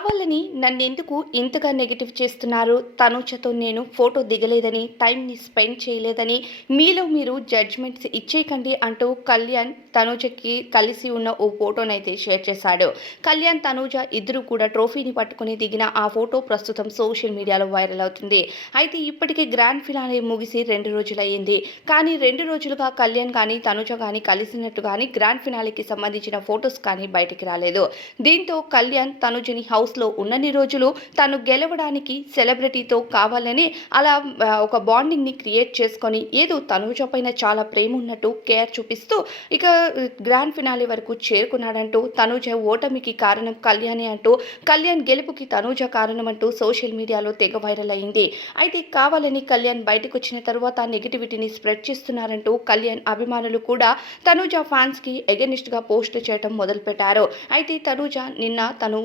కావాలని నన్నెందుకు ఇంతగా నెగిటివ్ చేస్తున్నారు? తనుజతో నేను ఫోటో దిగలేదని టైంని స్పెండ్ చేయలేదని మీలో మీరు జడ్జ్మెంట్స్ ఇచ్చేయకండి అంటూ కళ్యాణ్ తనుజకి కలిసి ఉన్న ఓ ఫోటోనైతే షేర్ చేశాడు. కళ్యాణ్ తనుజ ఇద్దరు కూడా ట్రోఫీని పట్టుకుని దిగిన ఆ ఫోటో ప్రస్తుతం సోషల్ మీడియాలో వైరల్ అవుతుంది. అయితే ఇప్పటికే గ్రాండ్ ఫినాలే ముగిసి రెండు రోజులయ్యింది. కానీ రెండు రోజులుగా కళ్యాణ్ కానీ తనుజ కానీ కలిసినట్టు కానీ గ్రాండ్ ఫినాలేకి సంబంధించిన ఫొటోస్ కానీ బయటికి రాలేదు. దీంతో కళ్యాణ్ తనుజని హౌస్లో ఉన్నన్ని రోజులు తను గెలవడానికి సెలబ్రిటీతో కావాలని అలా ఒక బాండింగ్ని క్రియేట్ చేసుకొని ఏదో తనుజ పైన చాలా ప్రేమ ఉన్నట్టు కేర్ చూపిస్తూ ఇక గ్రాండ్ ఫినాలే వరకు చేరుకున్నాడంటూ తనుజ ఓటమికి కారణం కళ్యాణే అంటూ కళ్యాణ్ గెలుపుకి తనుజ కారణం అంటూ సోషల్ మీడియాలో తెగ వైరల్ అయింది. అయితే కావాలని కళ్యాణ్ బయటకు వచ్చిన తర్వాత నెగిటివిటీని స్ప్రెడ్ చేస్తున్నారంటూ కళ్యాణ్ అభిమానులు కూడా తనుజ ఫ్యాన్స్కి ఎగనిస్ట్గా పోస్ట్ చేయడం మొదలుపెట్టారు. అయితే తనుజ నిన్న తను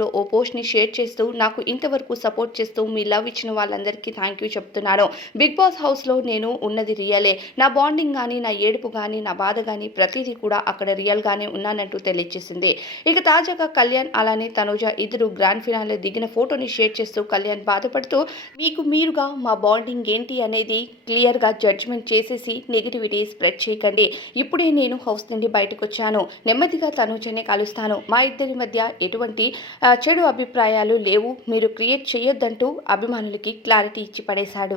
ఇన్స్టాగ్రామ్లో ఓ పోస్ట్ని షేర్ చేస్తూ నాకు ఇంతవరకు సపోర్ట్ చేస్తూ మీ లవ్ ఇచ్చిన వాళ్ళందరికీ థ్యాంక్ యూ చెప్తున్నాను. బిగ్ బాస్ హౌస్లో నేను ఉన్నది రియలే. నా బాండింగ్ కానీ నా ఏడుపు కానీ నా బాధ కానీ ప్రతిదీ కూడా అక్కడ రియల్గానే ఉన్నానంటూ తెలియజేసింది ఇక తాజాగా కళ్యాణ్ అలానే తనుజ ఇద్దరు గ్రాండ్ ఫినాలే దిగిన ఫోటోని షేర్ చేస్తూ కళ్యాణ్ బాధపడుతూ మీకు మీరుగా మా బాండింగ్ ఏంటి అనేది క్లియర్గా జడ్జ్మెంట్ చేసేసి నెగిటివిటీ స్ప్రెడ్ చేయకండి. ఇప్పుడే నేను హౌస్ నుండి బయటకు వచ్చాను నెమ్మదిగా తనుజనే కలుస్తాను. మా ఇద్దరి మధ్య ఎటువంటి ఆ, చెడు అభిప్రాయాలు లేవు. మీరు క్రియేట్ చేయొద్దంటూ అభిమానులకి క్లారిటీ ఇచ్చి పడేశాడు